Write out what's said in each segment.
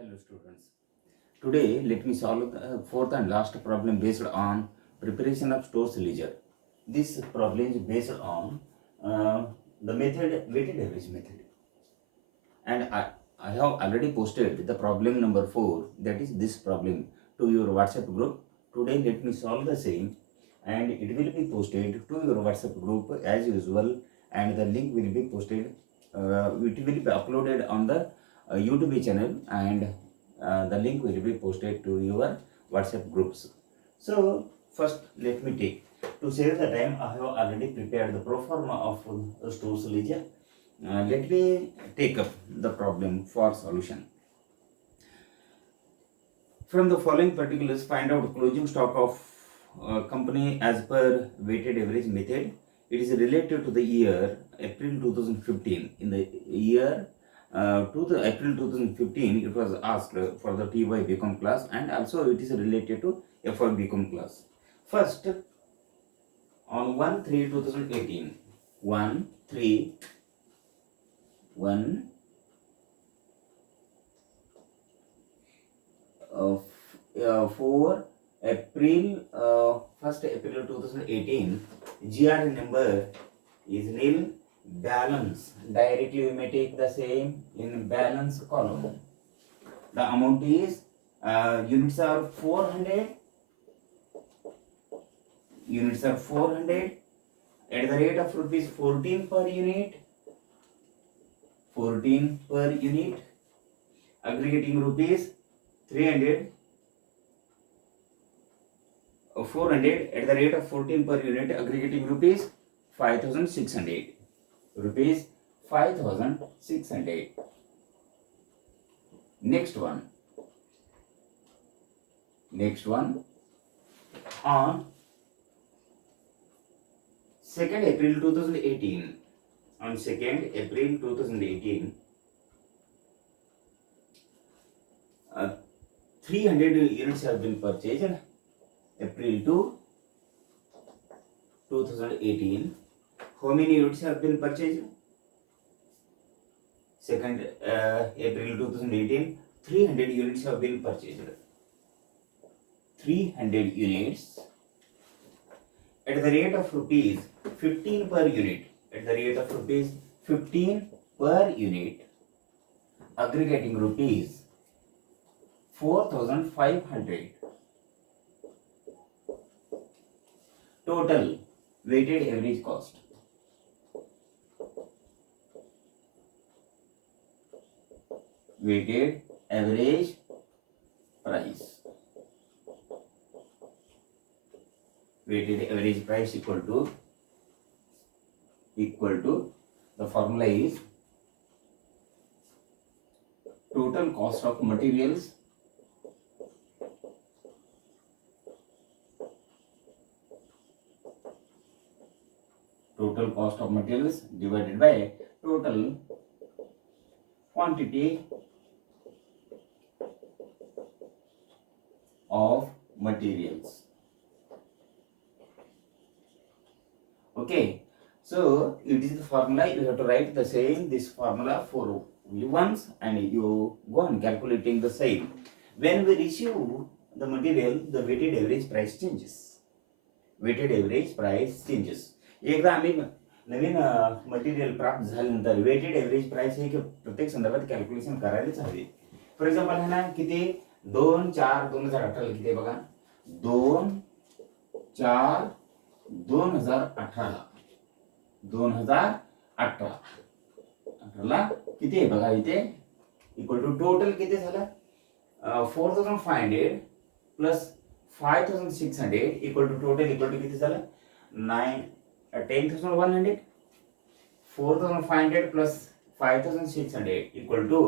Hello students. Today let me solve the fourth and last problem based on preparation of stores ledger. This problem is based on the method weighted average method, and I have already posted the problem number 4, that is this problem, to your WhatsApp group. Today let me solve the same and it will be posted to your WhatsApp group as usual, and the link will be posted, it will be uploaded on the YouTube channel, and the link will be posted to your WhatsApp groups. So first let me take, to save the time, I have already prepared the pro forma of stores ledger. Let me take up the problem for solution. From the following particulars, find out closing stock of company as per weighted average method. It is related to the year April 2015. In the year to the April 2015, it was asked for the TY BCom class, and also it is related to FY BCom class. First, on 1/3/2018, 1/3 1 for April 1st April 2018, GR number is nil. Balance, directly we may take the same in balance column. The amount is units are 400. Units are 400 at the rate of rupees 14 per unit. 14 per unit, aggregating rupees 300. 400 at the rate of 14 per unit, aggregating rupees 5600. Rupees 5600. Next one on 2nd April 2018. On 2nd April 2018, 300 units have been purchased. April to 2018, how many units have been purchased? 2nd April 2018, 300 units have been purchased. 300 units at the rate of rupees 15 per unit. At the rate of rupees 15 per unit, aggregating rupees 4500. Total weighted average cost. Weighted average price. Weighted average price equal to the formula is total cost of materials divided by total quantity of materials. Okay, so it is the formula. You have to write the same this formula for once, and you go on calculating the same. When we receive the material, the weighted average price changes. Weighted average price changes. एकदा आम्ही नवीन material प्राप्त झाल्यानंतर weighted average price हे प्रत्येक संदर्भात calculation करायलाच हवे. For example आहे ना, किती 2/4/2018 किती बघा, 2/4/2018 किती आहे बघा इथे, इक्वल टू टोटल किती झालं 4500 plus 5600 equal to total equal to किती झालं 10,100. 4,500 plus 5,600 equal to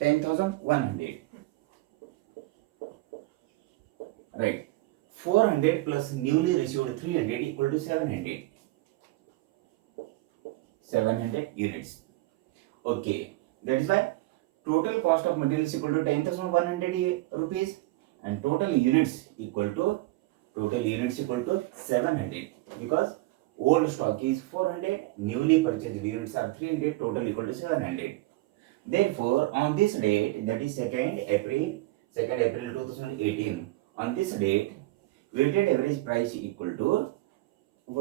10,100. Right. 400 plus newly received 300 equal to 700. 700 units. Okay. That is why total cost of materials equal to 10,100 rupees, and total units equal to 700, because old stock is 400, newly purchased units are 300, total equal to 700. Therefore, on this date, that is 2nd April 2018, on this date, weighted average price equal to,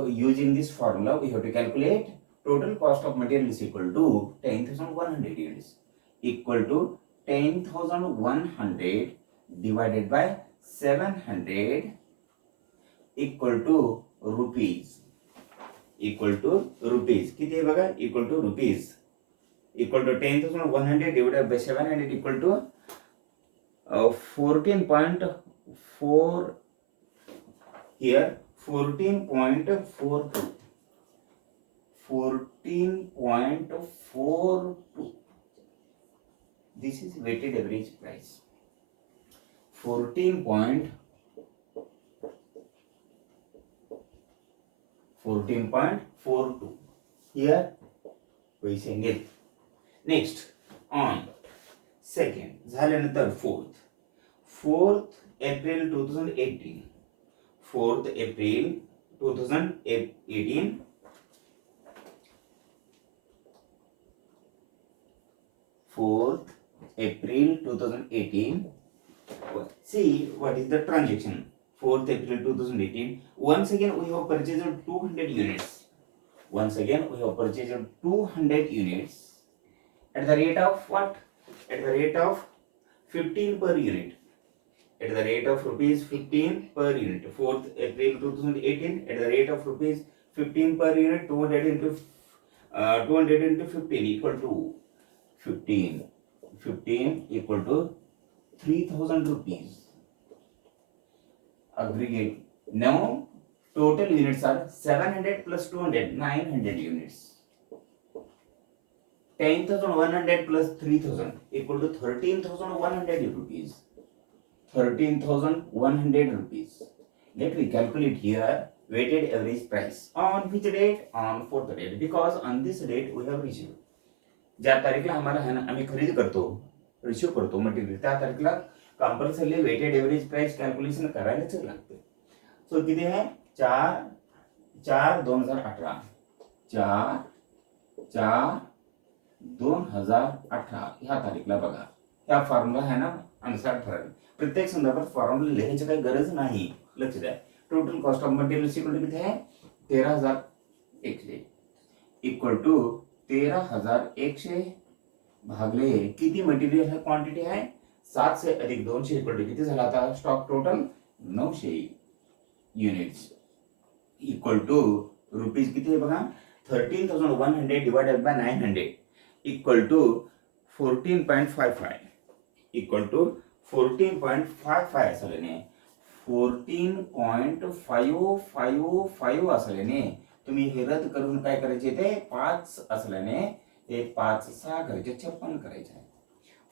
using this formula, we have to calculate total cost of material is equal to 10,100 units, equal to 10,100 divided by 700 equal to rupees. Equal to rupees किती आहे बघा equal to rupees equal to 10,100 divided by 700 equal to 14.4 here 14.42 14.42 this is weighted average price 14.42 here पैसे निघेल. Next on second झाल्यानंतर fourth April 2018 4th April 2018 4th April 2018 see what is the transaction 4th April 2018 once again we have purchased 200 units once again we have purchased 200 units at the rate of what at the rate of 15 per unit at the rate of rupees 15 per unit 4th April 2018 at the rate of rupees 15 per unit 200 into 15 equal to 15 equal to 3,000 rupees aggregate. Now total units are 700 plus 200 900 units 10,100 plus 3,000 equal to 13,100 rupees 13,100 rupees. Let me calculate here weighted average price on which date on 4th date because on this date we have received ज्या तारीखला आम्हाला है ना आम्ही खरेदी करतो receive करतो material त्या तारीखला compulsory weighted average price calculation करायलाच लागते. सो किती आहे 4/4/2018 4/4/2018 ह्या तारीखला बघा ह्या फॉर्म्युला आहे ना अनुसार ठरवलं. प्रत्येक संदर्भात फॉर्म्युला लिहायची काही गरज नाही. लक्ष द्या total cost of material equal to किती आहे 13,100 इक्वल टू 13,100 भागले किती मटेरियल है क्वांटिटी है 7 से अधिक 200 इक्वल टू किती झाला आता stock total 900 units equal to rupees किती आहे बघा 13,100 divided by 900 equal to 14.55 equal to 14.55 असल्याने 14.555 असल्याने तुम्ही हे रद्द करून काय करायचे ते 5 असल्याने ते 5/6 करायचे 56 करायचे आहे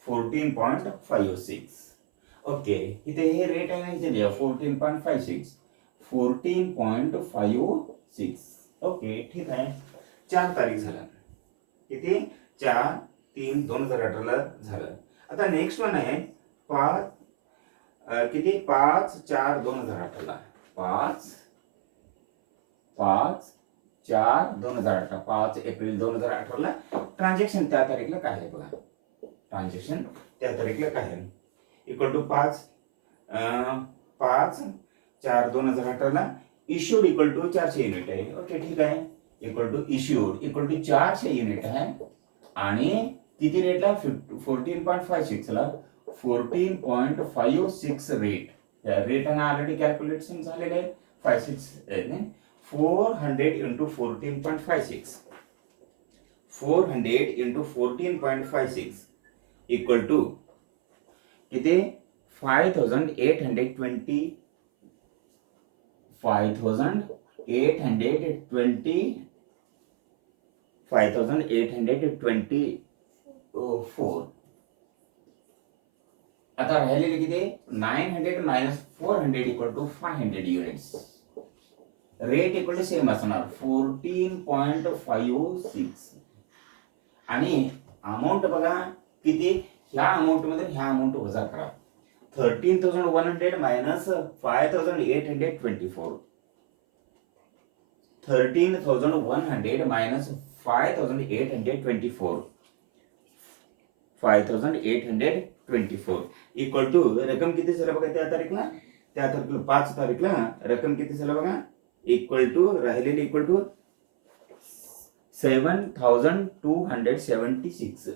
14.56. ओके इथे हे रेट आहे ना इथे लिहा 14.56 14.56. ओके ठीक आहे 4 तारीख झाला किती 4/3/2018 ला झालं. आता नेक्स्ट वन आहे 5/4/2018 ला 5/4/2018 5 एप्रिल 2018 ला ट्रान्झॅक्शन त्या तारीखला काय आहे बघा ट्रान्झॅक्शन त्या तारीखला काय आहे इक्वल टू 5/4/2018 ला इश्यूड इक्वल टू 400 युनिट आहे. ओके ठीक आहे equal to issued equal to 400 unit आहे आणि किती रेटला 14.56 ला 14.56 रेट या रेट आणि ऑलरेडी कॅल्क्युलेशन झालेलं आहे 56 400 into 14.56 400 into 14.56 equal to किती 5,820 5,824 आता राहिलेले किती 900 minus 400 equal to 500 units rate equal to same असणार 14.56 आणि अमाऊंट बघा किती ह्या अमाऊंट मध्ये ह्या अमाऊंट वजा करा 13,100 मायनस 5,824 13,100 मायनस 5,824 5824 इक्वल टू रक्कम किती झालं बघा त्या तारीखला 5 तारीखला रक्कम किती झालं बघा इक्वल टू राहिलेली इक्वल टू 7276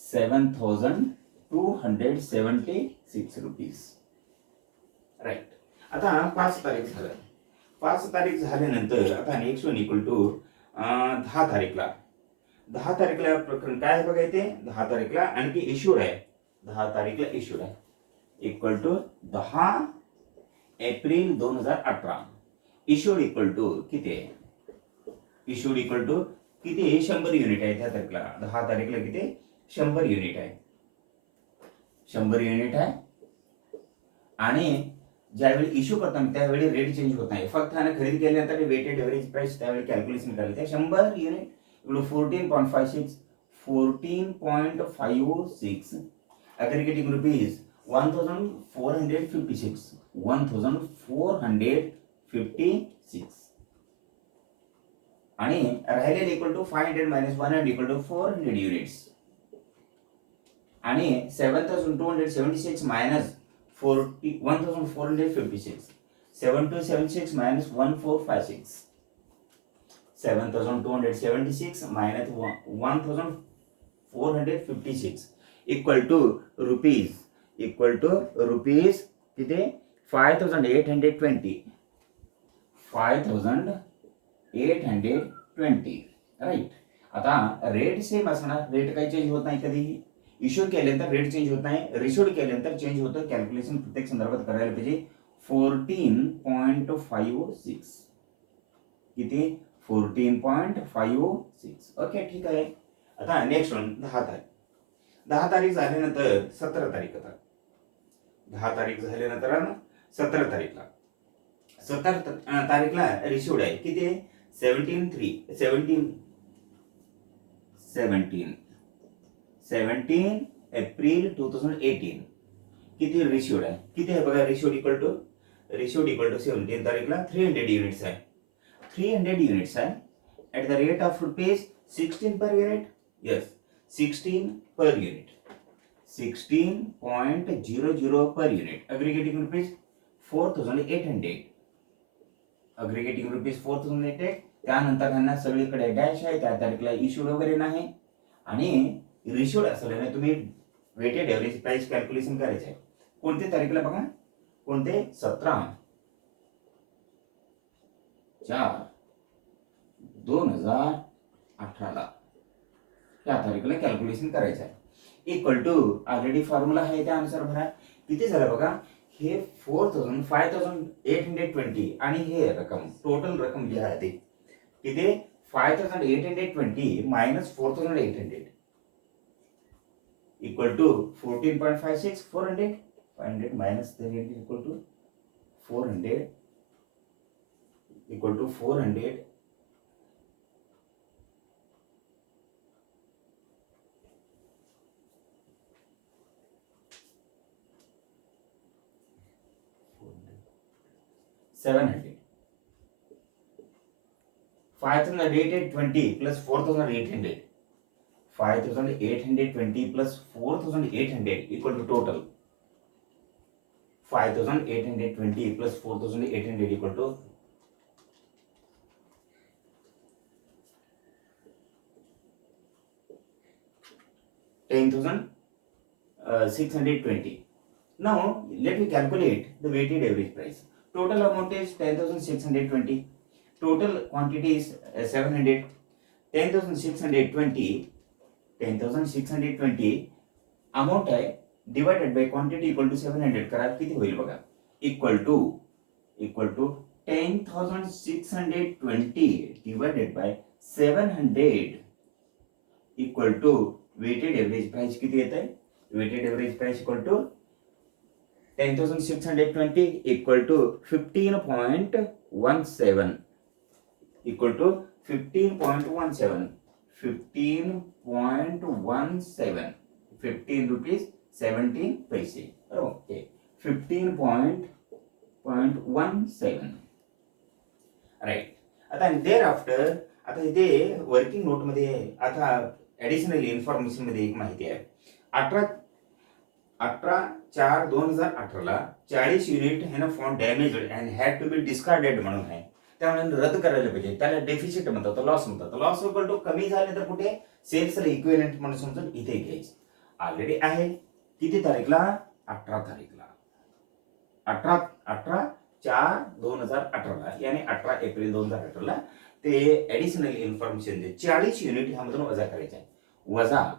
7276 रुपीज राईट. आता 5 तारीख झालं 5 तारीख झाल्यानंतर आता नेक्स्ट वन इक्वल टू 10 तारीखला 10 तारीखला प्रकरण काय आहे बघा इथे 10 तारीखला आणखी इश्यूड आहे 10 तारीखला इश्यूड आहे equal to 10 April 2018 issued equal to किती आहे इश्यूड इक्वल टू किती 100 युनिट आहे त्या तारीखला 10 तारीखला किती 100 युनिट आहे 100 युनिट आहे आणि ज्यावेळी इश्यू करताना त्यावेळी रेट चेंज होत नाही फक्त त्याने खरेदी केल्यानंतर वेटेड एव्हरेज प्राइस त्यावेळी कॅल्क्युलेशन करायला त्या 100 युनिट 14.56 14.56 aggregating rupees 1456 आणि राहिलेले equal to 500 minus 100 equal to 400 units आणि 7276 minus 1456 7276 minus 1456 7276 minus 1456 equal to rupees किती 5820 राईट. आता रेट सेम असणार रेट काही चेंज होत नाही कधीही इश्यू केल्यानंतर रेट चेंज होत नाही रिशोड केल्यानंतर चेंज होतं कॅल्क्युलेशन प्रत्येक संदर्भात करायला पाहिजे 14.56 किती 14.56 ओके ठीक आहे. आता नेक्स्ट वन 10 तारीख झाल्यानंतर 17 तारीख आता 10 तारीख झाल्यानंतर 17 तारीखला 17 तारीखला रिशोड आहे किती 17 एप्रिल 2018 किती रिशोड आहे किती आहे बघा रिशोड इक्वल टू 17 तारीखला 300 युनिट्स आहे 300 युनिट्स आहे at the rate of rupees 16 per unit yes 16 per unit 16.00 per unit aggregating rupees 4800 aggregating rupees 4800 त्यानंतर त्यांना सगळीकडे डॅश आहे त्या तारीखला इश्यूड वगैरे नाही आणि रिशोड असल्याने तुम्ही वेटेड एव्हरेज प्राइस कॅल्क्युलेशन करायचे आहे कोणत्या तारीखला बघा कोणते 17/4/2018 त्या तारीखला कॅल्क्युलेशन करायचं आहे इक्वल टू ऑलरेडी फॉर्म्युला आहे त्यानुसार भरा किती झालं बघा हे 5820 आणि हे रक्कम टोटल रक्कम जी आहे ते किती 5820 minus 4800 equal to 14.56 400 minus 300 equal to 400 equal to 400 700 5820 plus 4800 5820 plus 4800 equal to total 5820 plus 4800 equal to 10,620. Now let me calculate the weighted average price. Total amount is 10,620. Total quantity is 700. 10,620 amount है divided by quantity equal to 700 करा किती होईल बघा equal to 10,620 divided by 700 equal to weighted average price किती येत आहे weighted average price equal to 10,620 equal to 15.17 equal to 15.17 15 rupees 17 पैसे okay 15.17 right. आता देअर आफ्टर आता इथे वर्किंग नोट मध्ये आता ऍडिशनल इन्फॉर्मेशन मध्ये एक माहिती आहे 18/4/2018 40 युनिट हे ना फॉर्म damaged and had to be discarded म्हणून आहे. त्यामुळे रद्द करायला पाहिजे. त्याला डेफिसिट म्हणतात, लॉस म्हणतात. लॉस इक्वल टू कमी झाले तर कुठे सेल्सला इक्विव्हॅलेंट म्हणून समजून इथे घ्यायचं. ऑलरेडी आहे किती तारीखला? 18 तारीखला. 18/4/2018 यानी 18 एप्रिल 2018 ते ऍडिशनल इन्फॉर्मेशन दे 40 युनिट ह्यामधून वजा करायचे आहे. वजा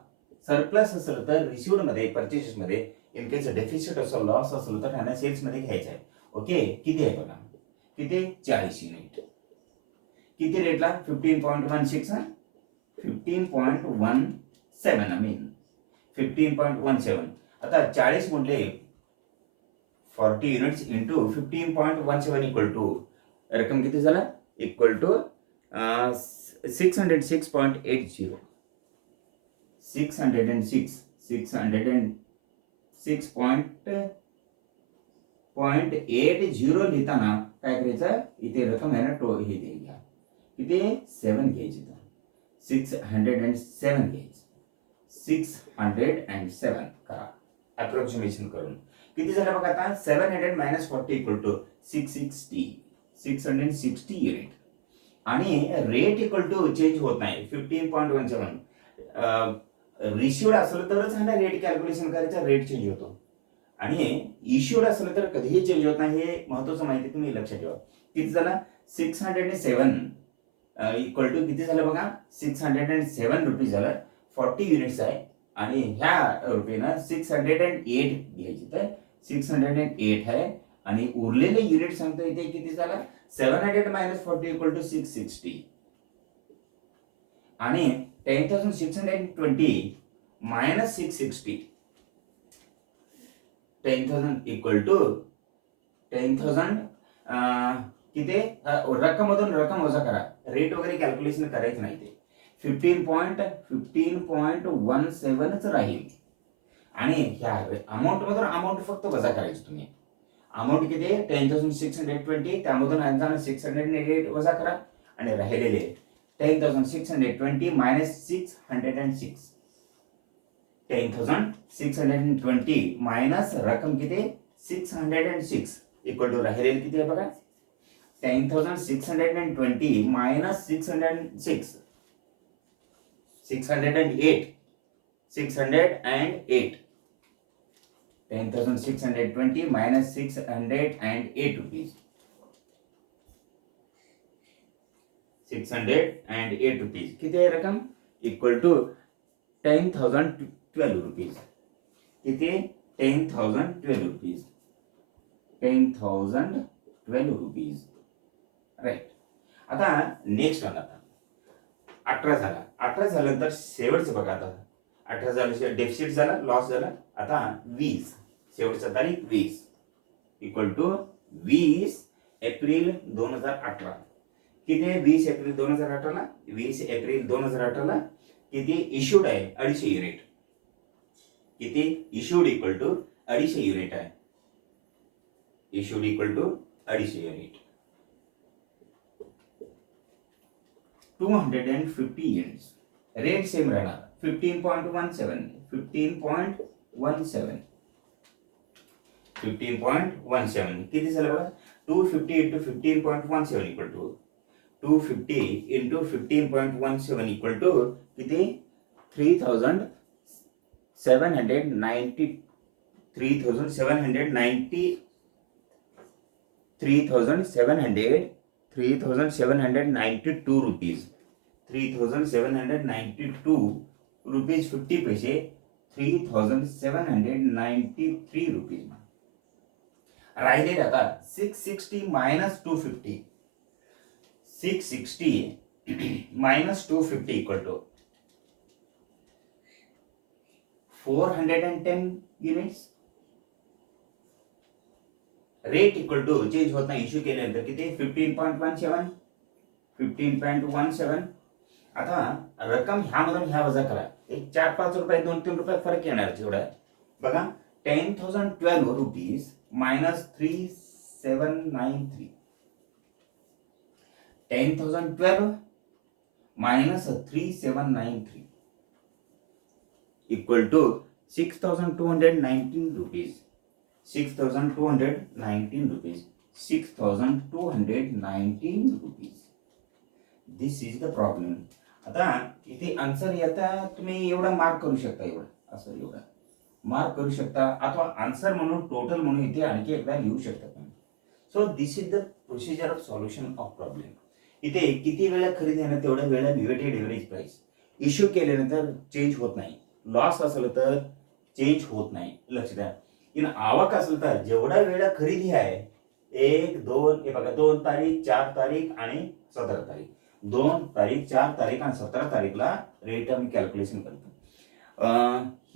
सरप्लस असेल तर रिसिव्ड मध्ये परचेसेस मध्ये, इन केस डेफिसिट असेल लॉस असेल तर त्यांना सेल्स मध्ये घ्यायचं आहे. ओके, किती आहे बघा, किती? 40 युनिट. किती रेटला? 15.16 15.17 आय मीन 15.17. आता 40 म्हटले 40 युनिट्स इंटू 15.17 इक्वल टू रक्कम किती झाला? Equal to 606.80. 606.80 लिहिताना काय करायचं? इथे रक्कम आहे ना हे घ्या. किती? 7 घ्यायची. 607 घ्यायची. 607 करा अप्रॉक्सिमेशन करून. किती झालं बघा आता? 700 मायनस 40 इक्वल टू 660 युनिट. आणि रेट इक्वल टू चेंज होत नाही. 15.17 रिसिव्ड असलं तरच हा रेट कॅल्क्युलेशन करायचा, रेट चेंज होतो. आणि इश्यूड असलं तर कधीही चेंज होत नाही. हे महत्वाचं माहिती तुम्ही लक्षात ठेवा. किती झाला? 607 इक्वल टू किती झालं बघा? 607 रुपीज झालं. 40 युनिट्स आहे आणि ह्या रुपयानं 608 घ्यायची. तर 608 आहे आणि उरलेले युनिट सांगतो इथे किती झालं? 700 मायनस 40 इक्वल टू 660. आणि 10,620 मायनस 660, 10,000 इक्वल टू 10,000 किती? रक्कममधून रक्कम वजा करा. रेट वगैरे कॅल्क्युलेशन करायचं नाही. ते 15.17च राहील. आणि ह्या अमाऊंट मधून अमाऊंट फक्त वजा करायची तुम्ही. अमाऊंट किती? 10,620. त्यामधून 608 वजा करा आणि राहिलेले 10,620 मायनस 606. 10,620 मायनस रक्कम किती? 606 इक्वल टू राहिलेले किती आहे बघा? 10,620 मायनस 606 608 10,620 minus 608 rupees. 608 rupees. किती आहे रक्कम? इक्वल टू 10,012 रुपीज. किती? 10,012 रुपीज. 10,012 रुपीज. राईट. आता नेक्स्ट वन. आता 18 झाला. 18 झालं तर शेवटचं बघा. आता 18 झालं, डेफिसिट झाला, लॉस झाला. आता 20, शेवटचा तारीख 20 इक्वल टू 20 एप्रिल 2018. किती? 20 एप्रिल 2018ला 20 एप्रिल 2018ला किती इश्यूड आहे? 250 युनिट. किती इश्यूड? इक्वल टू 250 युनिट आहे. Issued equal to 250 unit. 250 units. Rate same राहणार. 15.17 किती झालं बघा? 250 into 15.17 equal to 250 into 15.17 equal to किती? 3,790 3,792 रुपीज. 3,792 रुपीज 50 पैसे. 3,793 रुपीज. राहिले आता 660 minus 250. 660 minus 250 equal to 410 units. Rate equal to change होत नाही. इश्यू केल्यानंतर किती? 15.17. आता रक्कम ह्यामधून ह्या वजा करा. एक 4-5 रुपये 2-3 रुपये फरक येणार तेवढा बघा. 10,012 rupees minus 3793. 10,012 minus 3793 equal to 6,219 rupees. 6,219 rupees. 6,219 rupees. This is the problem. आता इथे आन्सर येता तुम्ही एवढा मार्क करू शकता, एवढा असं एवढा मार्क करू शकता, अथवा आन्सर म्हणून टोटल म्हणून इथे आणखी एकदा लिहू शकता तुम्ही. So this is the procedure of solution of problem. इथे किती वेळा खरेदी आहे ना तेवढ्या वेळा वेटेड एव्हरेज प्राइस इश्यू केल्यानंतर चेंज होत नाही. लॉस असलं तर चेंज होत नाही, लक्ष द्या. इन आवक असलं तर जेवढा वेळा खरेदी आहे 1 2 हे बघा 2 तारीख 4 तारीख आणि 17 तारीख, 2 तारीख 4 तारीख आणि 17 तारीखला रेट आम्ही कॅल्क्युलेशन करतो.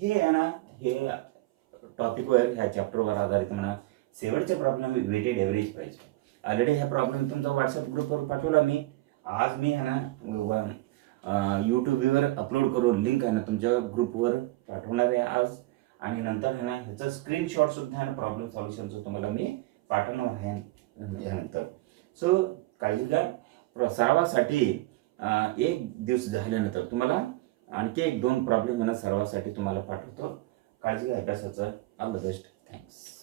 हे आहे ना, हे टॉपिकवर ह्या चॅप्टरवर आधारित म्हणा शेवटचे problem weighted average price. Already हा प्रॉब्लेम तुमचा व्हॉट्सअप ग्रुपवर पाठवला मी. आज मी आहे ना यूट्यूबवर अपलोड करून लिंक आहे ना तुमच्या ग्रुपवर पाठवणार आहे आज. आणि नंतर आहे ना ह्याचं स्क्रीनशॉट सुद्धा आहे ना प्रॉब्लेम सॉल्युशनचं तुम्हाला मी पाठवणार आहे यानंतर. सो काळजी घ्या. सरावासाठी एक दिवस झाल्यानंतर तुम्हाला आणखी 1-2 प्रॉब्लेम आहे ना सरावासाठी तुम्हाला पाठवतो. काळजी घ्या अभ्यासाचं. All the best. थँक्स.